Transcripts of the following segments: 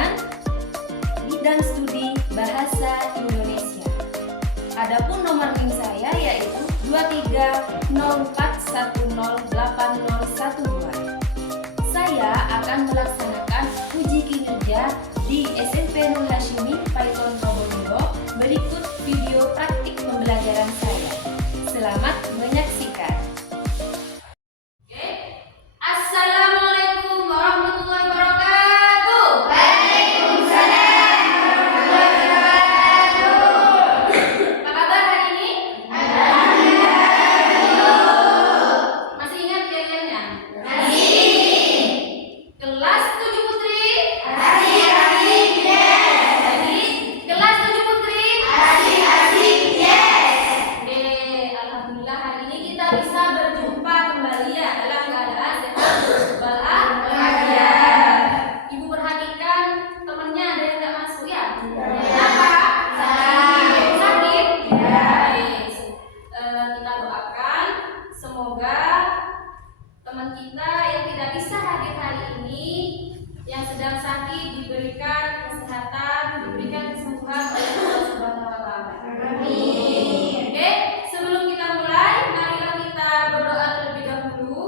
dengan bidang studi Bahasa Indonesia. Adapun nomor NIM saya yaitu 2304108012. Saya akan melaksanakan uji kinerja di SMP Nur Hashimi Paiton Probolinggo. Berikut video praktik pembelajaran saya. Selamat menyaksikan. Assalamualaikum warahmatullahi wabarakatuh. Waalaikumsalam warahmatullahi wabarakatuh. Apa kabar hari ini? Alhamdulillah. Masih ingat kaliannya? Masih. Kelas 7 Putri? Asik-asik, yes. Jadi, kelas 7 Putri? Asik-asik, yes. Oke, alhamdulillah hari ini kita bisa berjumpa kembali ya dalam keadaan sehat walafiat. Ibu perhatikan temennya ada yang tidak masuk ya? Kenapa? Sakit? Ya. Baik. Kita doakan semoga teman kita yang tidak bisa hadir hari ini, yang sedang sakit, diberikan kesehatan, diberikan kesembuhan oleh Allah Subhanahu wa Ta'ala. Amin. Oke, sebelum kita mulai, marilah kita berdoa terlebih dahulu.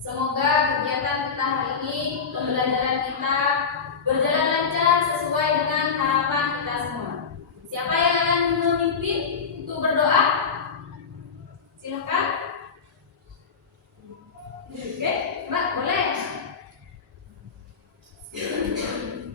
Semoga kegiatan kita hari ini, pembelajaran kita berjalan lancar sesuai dengan harapan kita semua. Siapa yang akan memimpin untuk berdoa? Silakan. Oke, Mbak, boleh?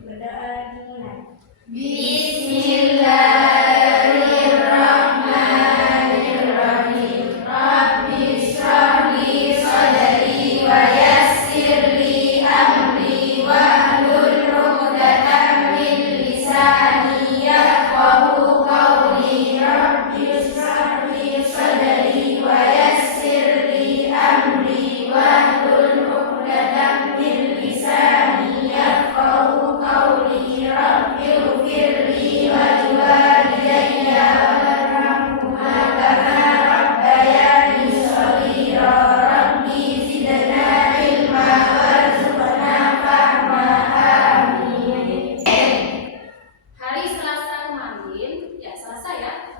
Berdoa dimulai. Bismillahirrahmanirrahim. Rabbi shrah li sadri wa yassir li amri wahlul 'uqdatam min lisani yafqahu qawli. Rabbi shrah li sadri wa yassir li amri wahlul 'uqdatam min lisani yafqahu qawli. Rabbi ighfirli wa liwalidayya warhamhuma kama rabbayani shaghira. Rabbi zidna ilma warzuqna fahma. Amin. Hari Selasa kemarin, ya Selasa ya.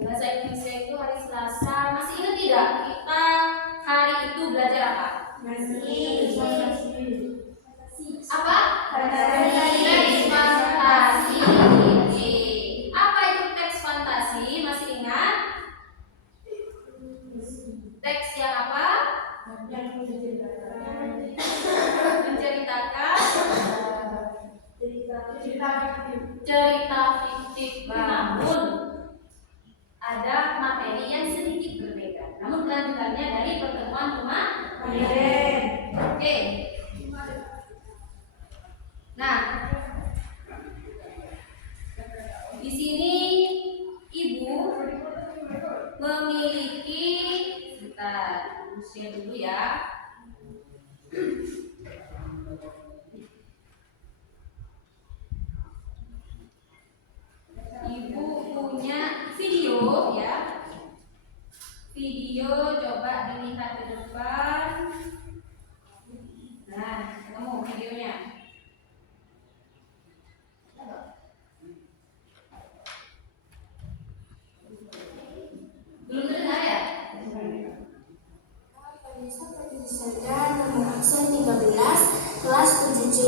Bahasa Indonesia itu hari Selasa. Masih ingat tidak kita hari itu belajar apa? Apa? Teks fantasi. Oke. Apa itu teks fantasi? Masih ingat? Teks yang apa? Menceritakan cerita fiktif, namun ada materi yang sedikit berbeda. Namun kelanjutannya dari pertemuan kemarin. Oke. Nah, di sini Ibu memiliki, kita share dulu ya. Ibu punya video ya. Video coba dilihat ke depan. Nah, ketemu videonya. Belum terdengar ya? Saya nomor absen 13 kelas 7C.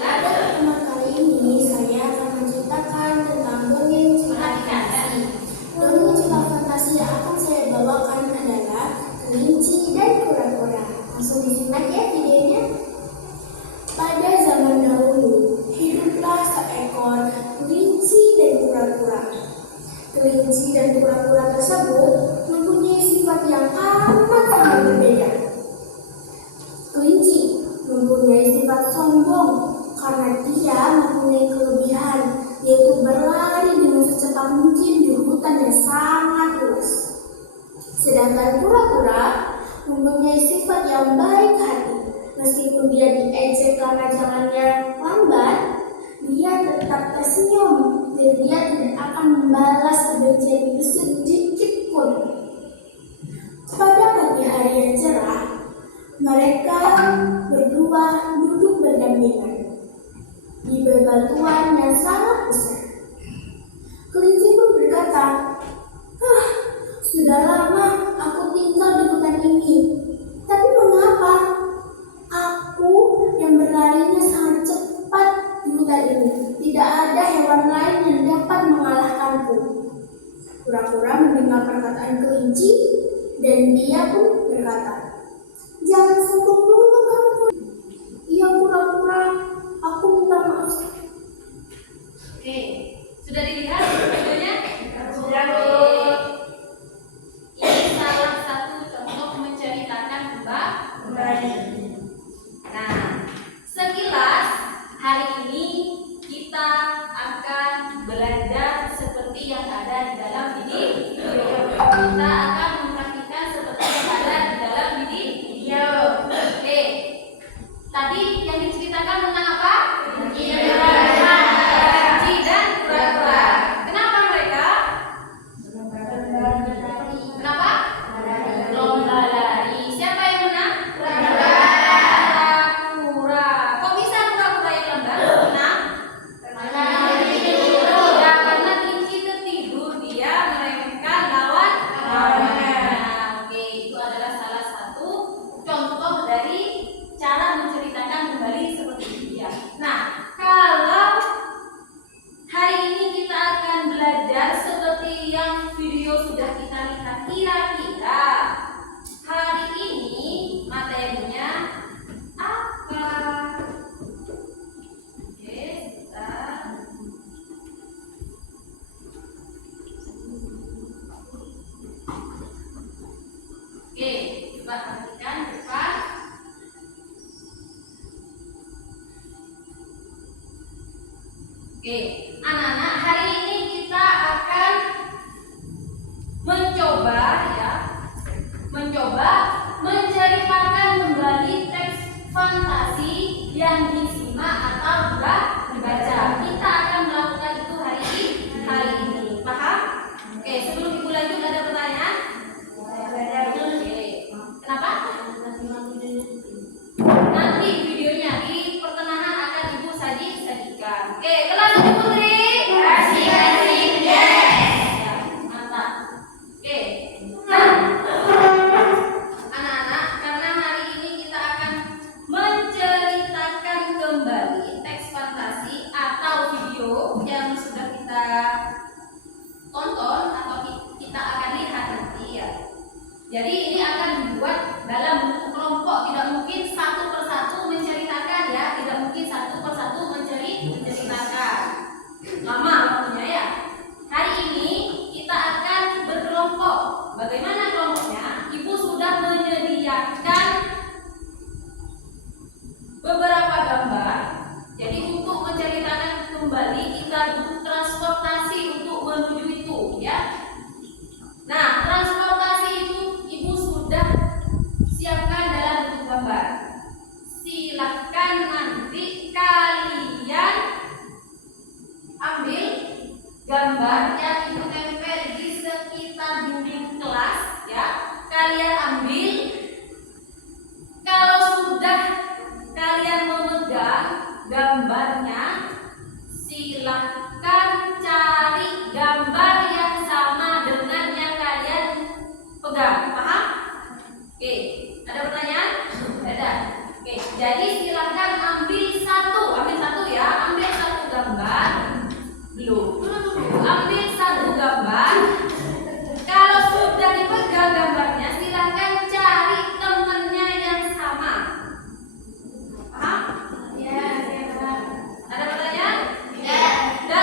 Pada pertemuan kali ini saya akan menceritakan tentang dongeng cerita fantasi. Dongeng cerita fantasi yang akan saya bawakan adalah Kelinci dan Kura-kura. Langsung disimak ya videonya. Pada zaman dahulu, hiduplah seekor kelinci dan kura-kura. Kelinci dan kura-kura tersebut mempunyai sifat yang amat sangat berbeda. Kelinci mempunyai sifat sombong karena dia mempunyai kelebihan, yaitu berlari dengan secepat mungkin di hutan yang sangat luas. Sedangkan kura-kura mempunyai sifat yang baik hati. Meskipun dia diejek karena jalannya lambat, dia tetap tersenyum dan dia tidak akan membalas kebencian itu sedikit pun. Pada pagi hari yang cerah, mereka berdua duduk berdampingan. Di bebatuan dan sangat besar. Kelinci pun berkata, sudah lama aku tinggal di hutan ini. Tapi mengapa aku yang berlarinya sangat cepat di hutan ini? Tidak ada hewan lain yang dapat mengalahkanku. Kura-kura mendengar perkataan kelinci dan dia pun berkata, jangan sombong dulu kamu. Iya kura-kura, aku minta maaf. Oke, sudah dilihat videonya? Sudah, Bu. Ini salah satu contoh menceritakan kembali. Nah, sekilas hari ini kita akan belajar seperti yang ada di dalam video. Kita akan mempraktikkan seperti yang ada di dalam video. Oke, tadi yang diceritakan tentang apa? Kelinci dan kura-kura. Kenapa mereka? Kenapa? Lomba lari. Siapa yang menang? Kura-kura. Kok bisa kura-kura yang menang? Ya, karena kelinci tertidur, dia meremehkan lawannya. Oke, itu adalah salah satu contoh dari cara menceritakan kembali seperti dia. Nah, kalau hari ini kita akan belajar seperti yang video sudah kita lihat, kira-kira hari ini materinya apa? Oke, sebentar. Oke, coba perhatikan depan. Oke, anak-anak, hari ini kita akan mencoba menceritakan kembali teks fantasi yang disimak atau dibaca. Kita akan melakukan itu hari ini. Paham? Oke, sebelum ibu lanjut ada pertanyaan? Oke. Kenapa? Nanti videonya di pertengahan akan ibu sajikan. Oke, kelas Ibu Putri. Ya, mantap. Oke. Anak-anak, karena hari ini kita akan menceritakan kembali teks fantasi atau video yang sudah kita tonton atau kita akan lihat nanti ya. Jadi ini akan dibuat dalam bentuk kelompok, tidak mungkin satu persatu menceritakan ya, tidak mungkin satu persatu menceritakan. Lama waktunya ya. Hari ini kita akan berkelompok. Bagaimana kelompoknya? Ibu sudah menyediakan beberapa gambar. Jadi untuk menceritakan kembali kita butuh transportasi untuk menuju itu ya. Nah, transportasi itu ibu sudah siapkan dalam bentuk gambar. Silahkan nanti kalian ambil gambar yang ibu tempel di sekitar dinding kelas ya. Kalian ambil. Kalau sudah kalian memegang gambarnya, silahkan cari gambar yang sama dengan yang kalian pegang. Paham? Oke, ada pertanyaan? Ada. Oke, jadi silahkan ambil satu ya, ambil satu gambar. Belum. Ambil satu gambar. Kalau sudah dipegang gambarnya, silahkan cari temannya yang sama. Paham? Ya. Ada pertanyaan? Ya. Dan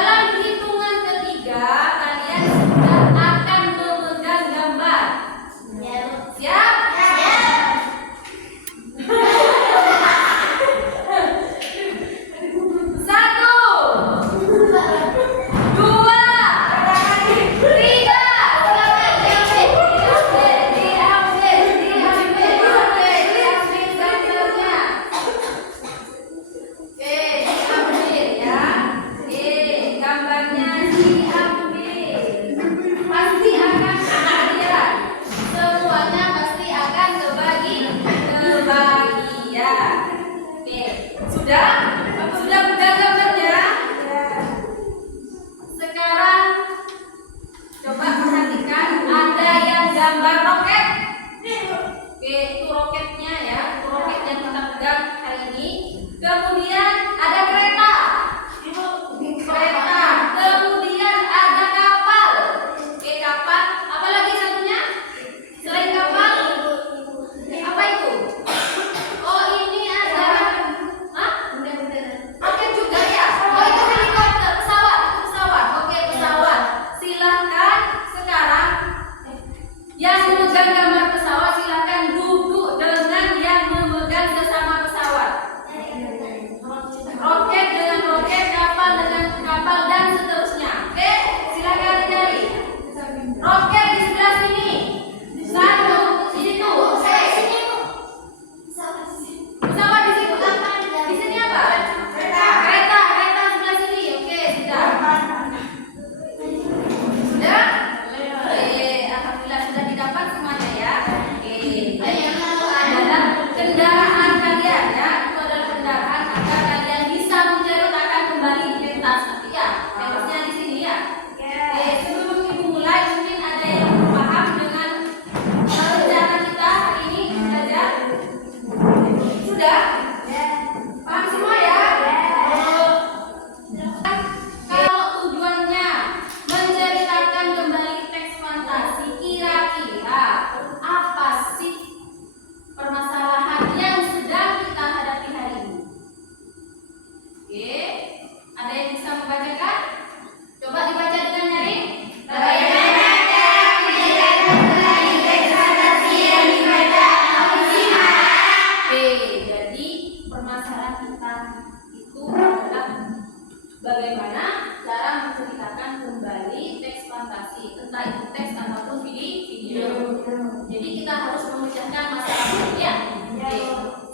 bagaimana cara menceritakan kembali teks fantasi, entah itu teks ataupun video. Jadi kita harus memecahkan masalah ya. Oke.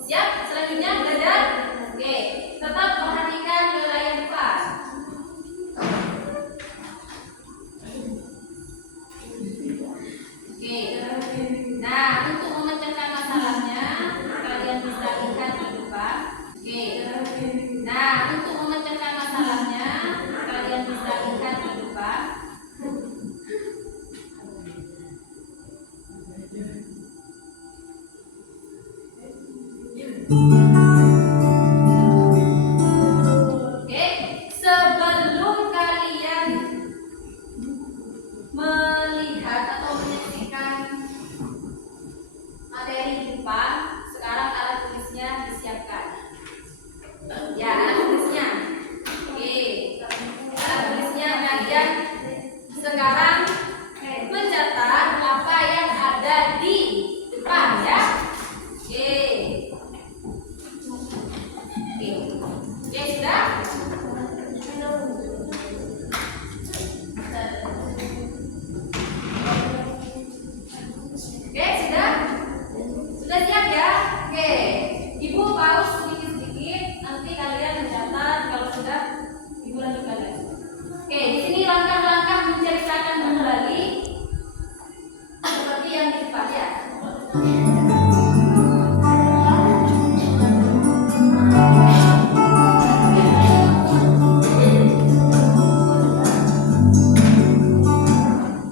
Siap? Selanjutnya belajar. Oke. Tetap perhatikan nilai yang pas. Oke. Nah, untuk memecahkan masalahnya kalian bisa lihat di depan. Oke. Nah, untuk memecahkan masalahnya kalian bisa lihat di depan. Oke, sebelum kalian melihat atau menyaksikan materi di depan, sekarang alat tulisnya disiapkan. Ya, alat tulisnya. Oke, alat tulisnya kalian sekarang mencatat apa yang ada di depan ya. Oke. Oke, sudah? Oke, sudah? Sudah siap ya? Oke. Ibu pause sedikit-sedikit, nanti kalian mencatat. Kalau sudah, Ibu lanjutkan lagi. Oke, di sini langkah-langkah menceritakan kembali seperti yang di depan ya.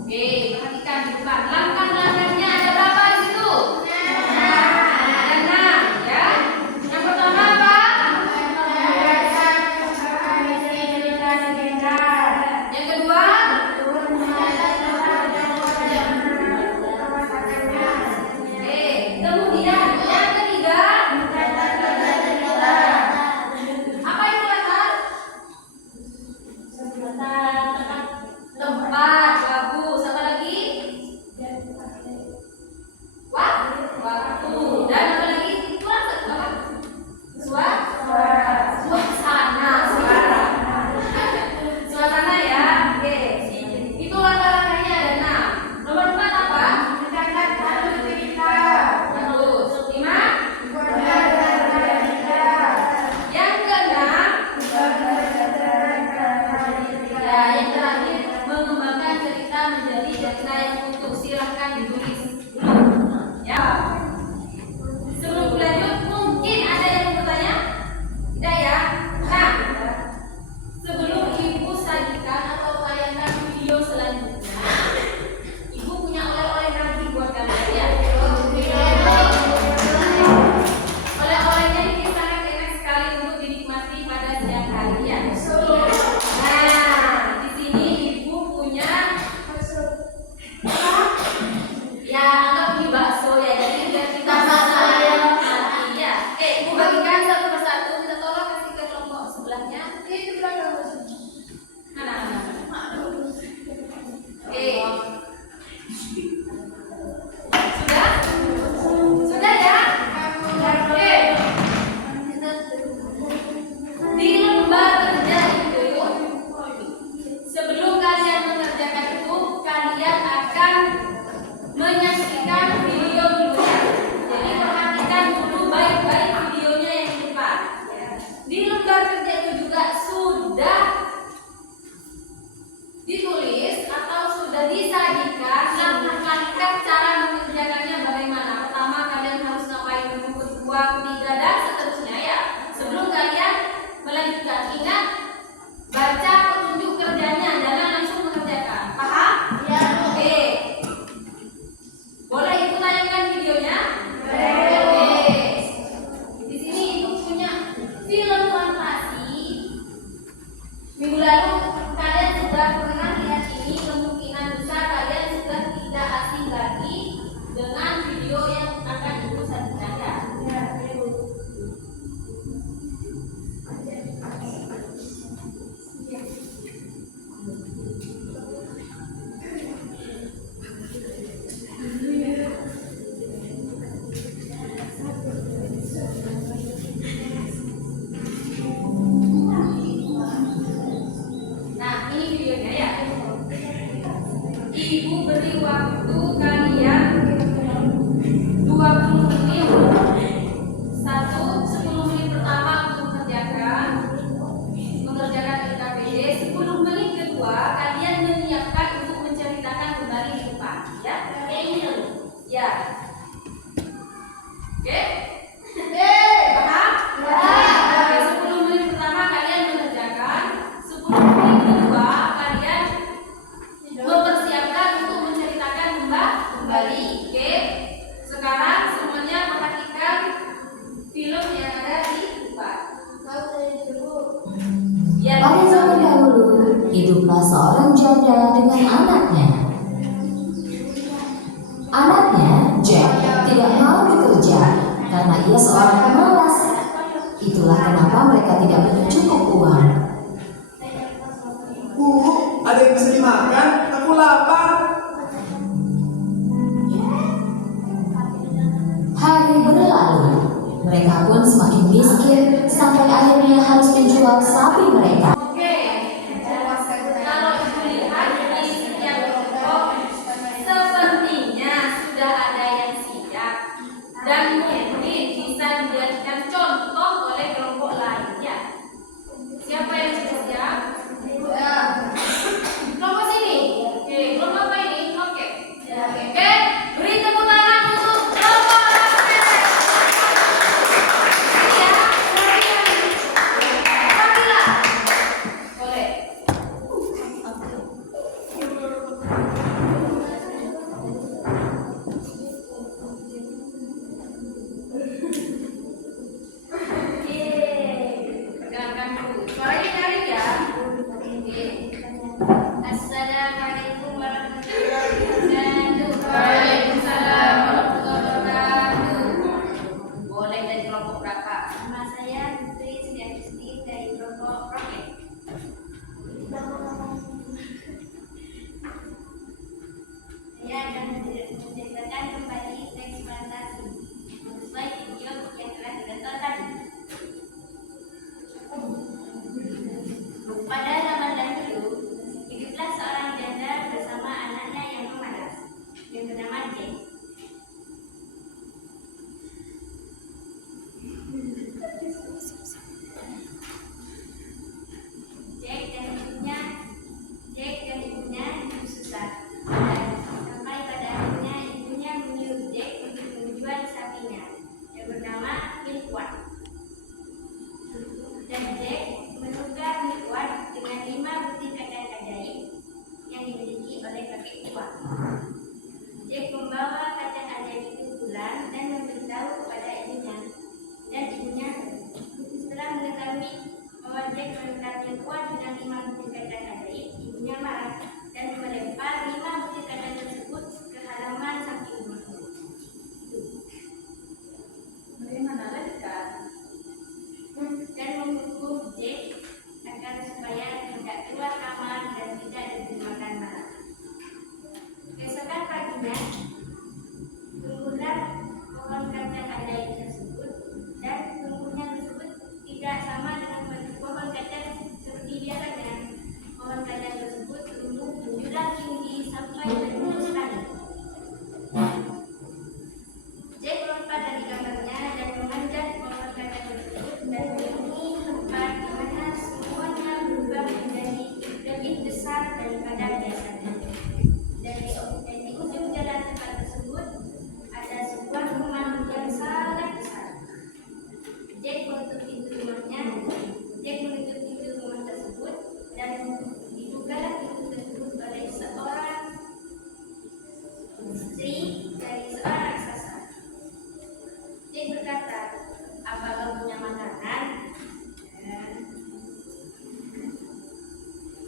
Oke, perhatikan di depan. Langkah-langkahnya ada berapa di situ? Ada 6 ya. Yang pertama apa? Yang kedua? Oke, kemudian yang ketiga? Apa itu kata? Tempat, bagus. Apa lagi? Waktu. Dan apa lagi? Kurang satu apa? Suasana. Suasana ya. Oke. Itu langkah-langkahnya ada 6. Nomor 4 apa? Bagus. 5. Yang keenam. Ya, yang terakhir mengembangkan cerita menjadi cerita yang utuh. Silahkan ditulis dulu. Ya. Sebelum lanjut, mungkin ada yang mau bertanya? Tidak ya? Nah, sebelum Ibu sajikan atau tayangkan video selanjutnya, Ibu punya oleh-oleh nanti buat kalian ya. Oleh-olehnya ini sangat enak sekali untuk dinikmati pada siang hari ya. Nah, di sini Ibu punya ya, anggap ini bakso ya. Jadi biar kita makan nanti ya. Oke, Ibu bagikan satu persatu. Minta tolong kasih ke kelompok sebelahnya. Mana? Oke. Sudah? Sudah ya? Oke. Di lembar kerja itu, sebelum kalian mengerjakan itu, kalian akan menyaksikan video dulu ya. Jadi perhatikan dulu baik-baik videonya yang di depan. Di lembar kerja itu juga sudah ditulis atau sudah disajikan langkah-langkah cara mengerjakannya bagaimana. Pertama, kalian harus ngapain dulu, kedua, ketiga, dan seterusnya ya. Sebelum kalian melanjutkan, ingat baca petunjuk kerjanya, jangan langsung mengerjakan. Paham? Ya. Oke. Boleh Ibu tayangkan videonya? Oke. Di sini Ibu punya film fantasi. Minggu lalu kalian sudah pernah lihat ini, kemungkinan besar kalian sudah tidak asing lagi dengan video yang akan Ibu sajikan ya. Ibu beri waktu kalian 20 menit. 10 menit pertama untuk mengerjakan LKPD. 10 menit kedua kalian menyiapkan untuk menceritakan kembali di depan. Ya, ya. Oke? Paham? Oke, 10 menit pertama kalian mengerjakan. 10 menit kedua kalian mempersiapkan untuk menceritakan kembali. Oke? Sekarang semuanya perhatikan film yang ada di depan. Ya, Pada zaman dahulu, hiduplah seorang janda dengan anaknya. Anaknya, Jack, tidak mau bekerja karena ia seorang pemalas. Itulah kenapa mereka tidak punya cukup uang. Bu, ada yang bisa dimakan? Aku lapar. Hari berlalu, mereka pun semakin miskin sampai akhirnya harus menjual sapi mereka. oke. Kalau Ibu lihat di setiap kelompok sepertinya sudah ada yang siap dan mungkin bisa dijadikan contoh oleh kelompok lainnya. Siapa yang sudah siap? Kelompok sini. Oke, kelompok apa ini? Oke. Oke, beri tepuk tangan untuk kelompok Rafael. Ini ya, perhatikan. Boleh. Perkenalkan dulu. Suaranya nyaring ya. Oke. Assalamualaikum warahmatullahi wabarakatuh. Waalaikumsalam warahmatullahi wabarakatuh. Boleh dari kelompok berapa? Nama saya Putri Setiakusti dari kelompok Roket. Saya akan menceritakan kembali teks fantasi sesuai video yang telah ditonton tadi. Pada zaman dahulu, hiduplah seorang janda bersama anaknya yang pemalas, yang bernama Jack. Jack dan ibunya hidup susah. Sampai pada akhirnya ibunya menyuruh Jack untuk menjual sapinya yang bernama Milkward. Dan Jack menukar Milkward dengan 5 butir kacang ajaib yang dimiliki oleh kakek tua. Jack membawa kacang ajaib itu pulang dan memberitahu kepada ibunya. Dan ibunya setelah mengetahui bahwa Jack menukar Milkward dengan 5 butir kacang ajaib, ibunya marah dan melempar 5 butir kacang tersebut ke halaman samping rumahnya. Bagaimana lagi kan? Dan menghukum Jack agar supaya tidak keluar kamar dan tidak diberi makan malam. Keesokan paginya, tumbuhlah pohon kacang ajaib tersebut, dan tumbuhnya tersebut tidak sama dengan pohon kacang seperti biasanya. Pohon kacang tersebut tumbuh menjulang tinggi sampai menembus langit. Jack melompat dari kamarnya dan memanjat pohon kacang tersebut dan menemui tempat di mana semuanya berubah menjadi lebih besar daripada biasanya. Dari ujung jalan tempat tersebut ada sebuah rumah yang sangat besar. Jack menutup pintu rumah tersebut dan dibukalah pintu tersebut oleh seorang istri dari seorang raksasa. Jack berkata, "Apa kau punya makanan?"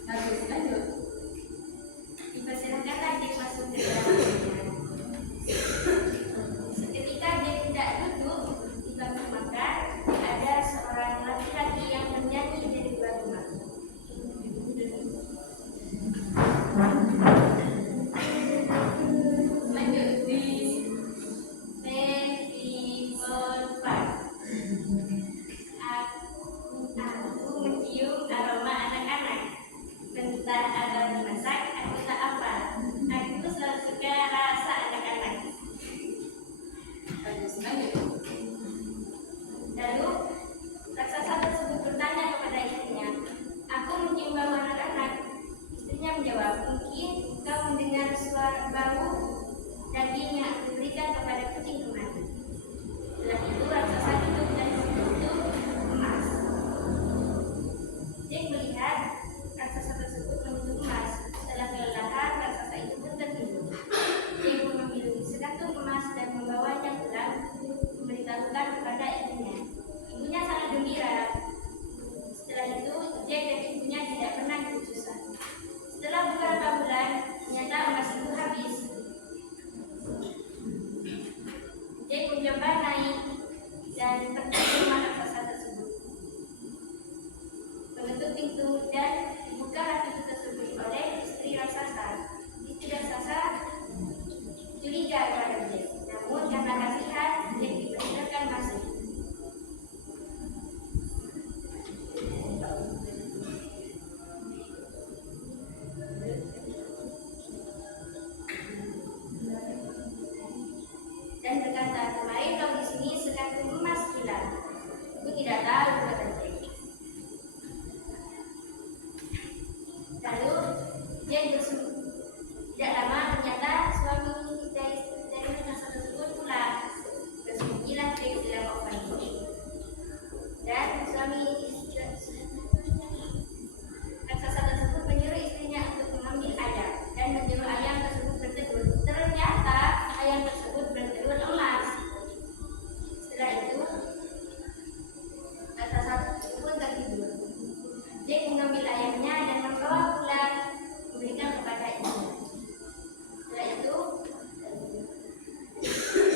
Bagus, lanjut. Dipersilakanlah Jack masuk ke dalam rumah. Seketika Jack tidak duduk di bangku makan, ada seorang laki-laki yang bernyanyi dari luar rumah. Lanjut, please. 10, 4, 5. Aku mencium aroma anak-anak. Bentar mungkin kau mendengar suara bau daging yang diberikan kepada kucing kemari. Setelah itu raksasa duduk dan menutup emas. Jack melihat raksasa tersebut menutup emas. Setelah kelelahan, raksasa itu pun tertidur. Jack mengambil sekantung emas dan membawanya pulang, memberitahukan kepada ibunya. Ibunya sangat gembira. Setelah itu, Jack dan ibunya tidak pernah hidup susah. Setelah beberapa bulan, ternyata emas itu habis. Jack mencoba naik dan pergi ke rumah raksasa tersebut. Mengetuk pintu dan dibukalah pintu tersebut oleh istri raksasa. Istri raksasa curiga kepada Jack, namun karena kasihan, Jack dipersilakan masuk. Dan berkata, kemarin kau di sini sekantung emas hilang. Aku tidak tahu, kata Jack. Lalu Jack tidak lama ternyata suami dari raksasa tersebut pulang. Bersembunyilah Jack di dalam oven. Dan suami raksasa tersebut menyuruh istrinya untuk mengambil ayam dan menyuruh ayam tersebut bertelur. Ternyata ayam tersebut bertelur emas. Setelah itu, raksasa pun tertidur. Jack mengambil ayamnya dan membawa pulang, memberikan kepada ibunya. Setelah itu,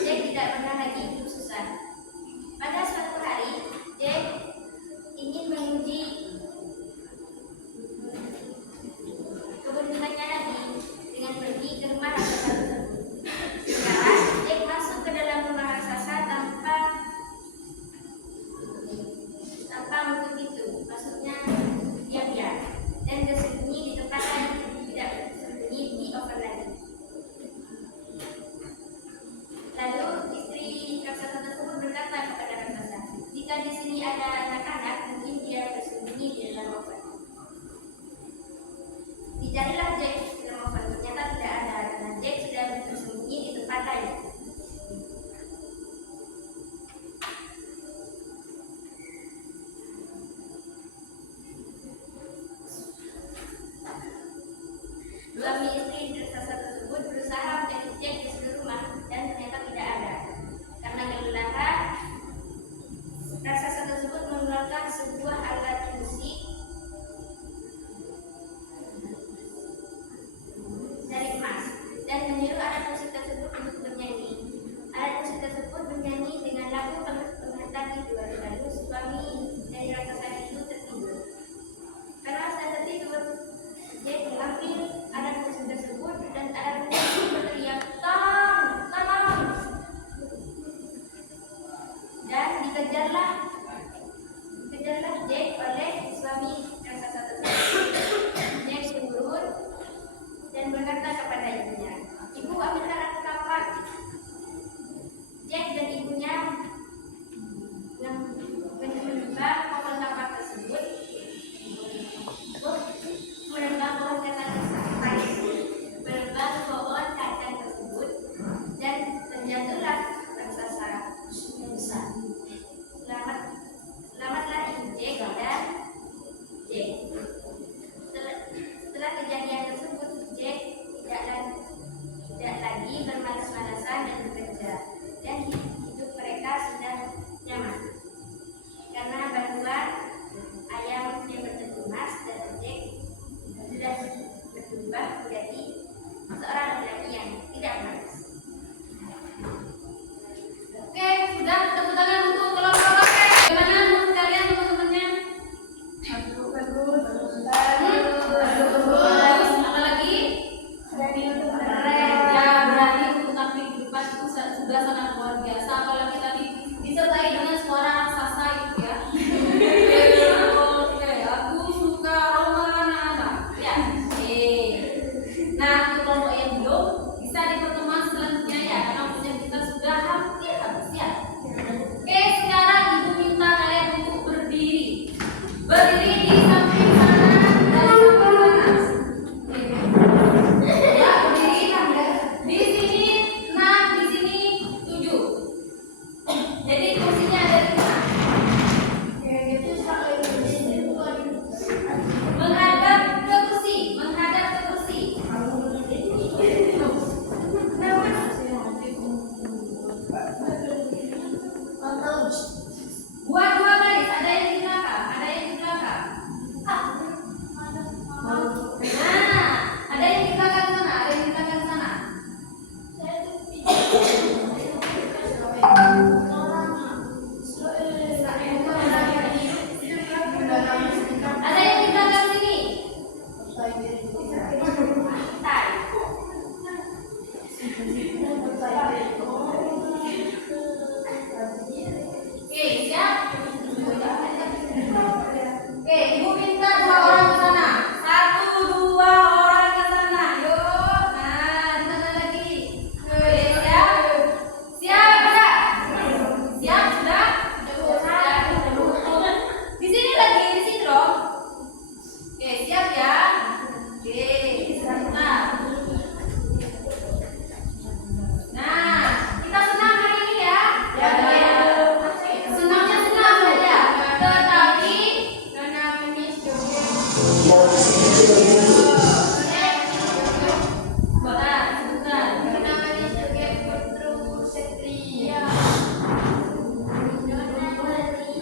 Jack tidak pernah lagi hidup susah. Pada suatu hari, Jack ingin menguji keberuntungannya lagi dengan pergi ke rumah raksasa tersebut. Sekarang Jack masuk ke dalam rumah raksasa tanpa menutup pintu. Maksudnya diam-diam dan bersembunyi di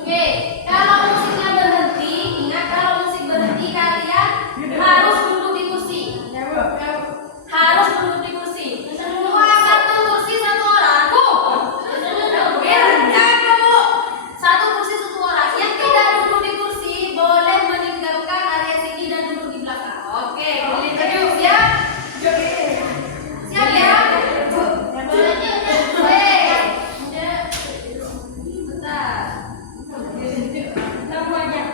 Oke, kalau musiknya berhenti, ingat kalau musik berhenti kalian harus duduk di kursi. Harus duduk di kursi. Satu kursi satu orang. Oke, kamu satu kursi satu orang. Yang tidak duduk di kursi boleh meninggalkan area sini dan duduk di belakang. Oke, siap? Siap ya? Bentar. Mana ya?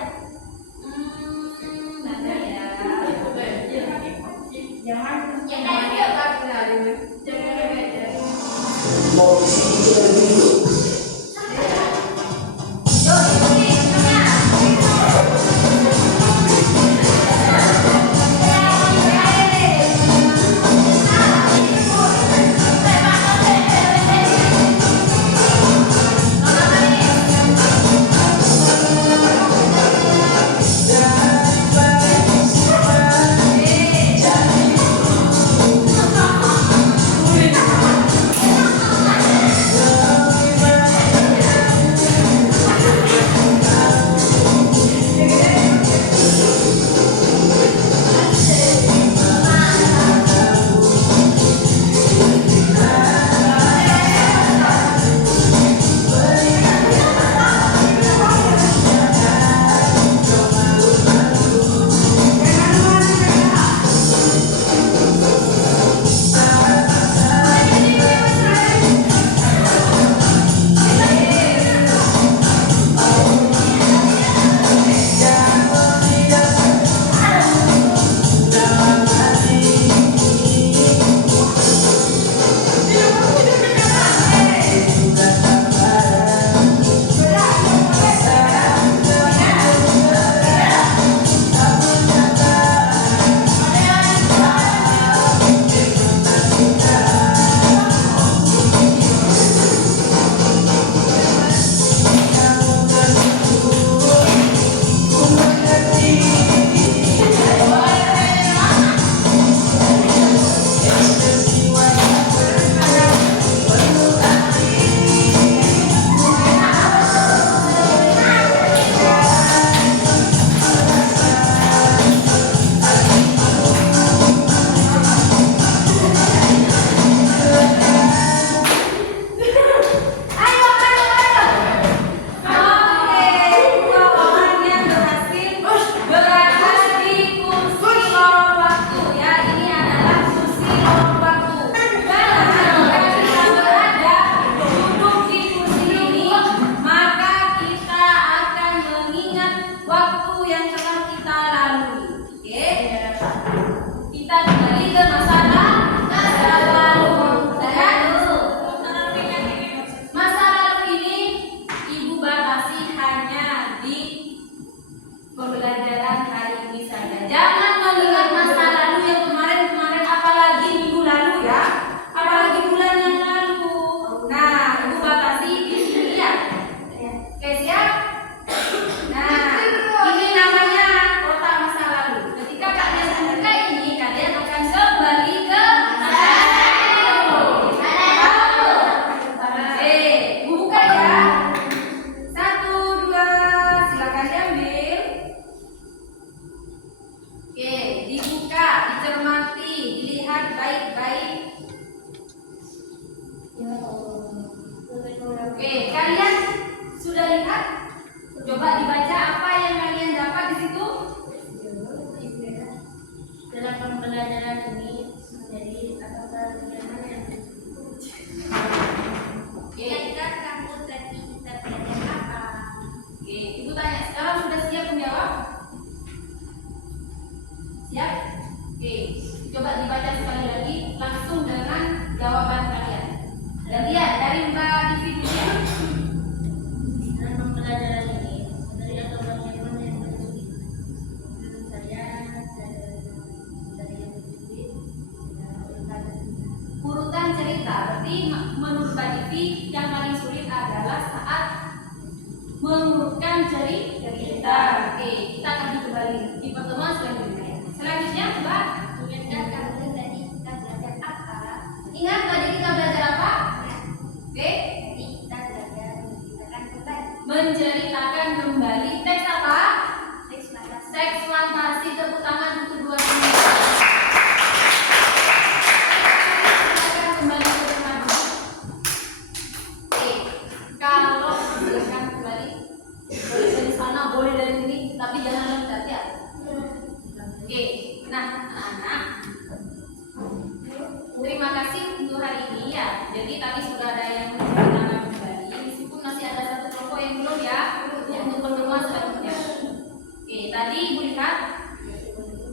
Coba dibaca apa yang kalian dapat di situ. Dalam pembelajaran ini menjadi apakah yang Kira-kira kamu tadi kita belajar apa? Oke, ibu tanya sekarang sudah siap menjawab? Siap? Oke, coba dibaca sekali lagi langsung dengan jawaban kalian. Dan lihat dari Mbak Divi dulu ya. dalam pembelajaran ini dari agama yang yang bersulit. Menurut saya dari yang bersulit Urutan cerita, berarti menurut Mbak Divi yang paling sulit adalah saat mengurutkan cerita. Oke, kita akan kembali di pertemuan selanjutnya. nah anak-anak, terima kasih untuk hari ini ya. Jadi tadi sudah ada yang menanyakan kembali, meskipun masih ada satu kelompok yang belum ya, untuk pertemuan selanjutnya. Oke, tadi Ibu lihat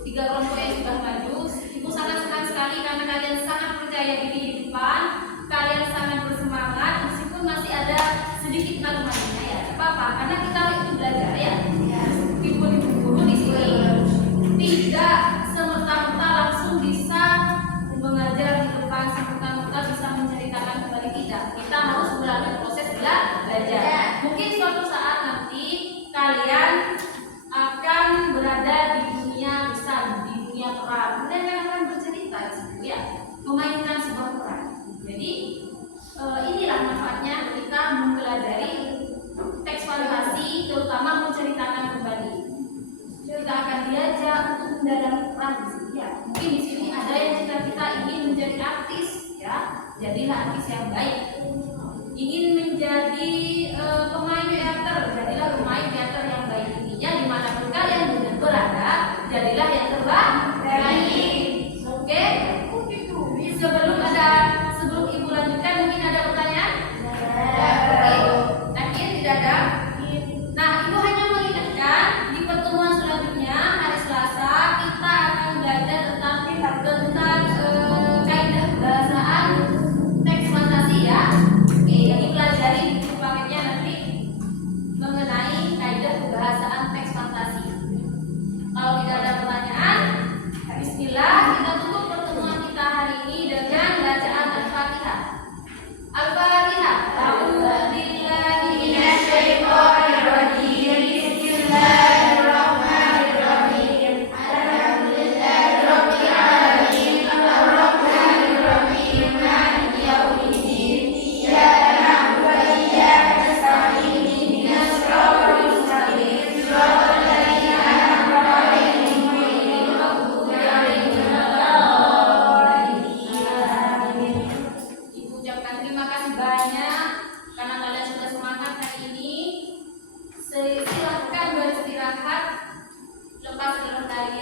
3 kelompok yang sudah maju. Ibu sangat senang sekali karena kalian sangat percaya diri di depan, kalian sangat bersemangat meskipun masih ada sedikit malu-malunya ya. Apa-apa, karena kita itu belajar ya. Ibu guru di sini tidak semerta-merta langsung bisa mengajar di depan, semerta-merta bisa menceritakan kembali tidak. Kita harus melalui proses belajar. Mungkin suatu saat nanti kalian akan berada di dunia besar, di dunia peran. Kalian akan bercerita di situ ya, memainkan sebuah peran. Jadi inilah manfaatnya ketika mempelajari teks fantasi, terutama menceritakan kembali. Kita akan diajak untuk mendalami peran di sini ya. Mungkin di sini ada yang cita-cita ingin menjadi artis ya, jadilah artis yang baik. Ingin menjadi pemain teater, jadilah pemain teater yang baik. Intinya dimanapun kalian berada, jadilah yang terbaik. Oke? Sebelum Ibu lanjutkan, mungkin ada pertanyaan? Oke. Yakin tidak ada? Nah, Ibu hanya mengingatkan di pertemuan selanjutnya hari Selasa kita akan belajar tentang kaidah bahasaan teks fantasi ya. Oke, yang dipelajari di buku paketnya nanti mengenai kaidah bahasaan teks fantasi. Kalau tidak ada pertanyaan, bismillah, kita tutup pertemuan kita hari ini dengan bacaan Al-Fatihah. Al-Fatihah. A'udzubillahi minasyaitonir rajim. Bismillahirrahmanirrahim. Alhamdulillahirabbil alamin. Arrahmanir rahim. Maliki yaumiddin. Iyyaka na'budu wa iyyaka nasta'in. Ihdinas siratal mustaqim. Siratal ladzina an'amta 'alaihim ghairil maghdubi 'alaihim waladdallin. Ibu ucapkan terima kasih banyak karena kalian sudah semangat hari ini. Silahkan beristirahat, lepas lelah kalian.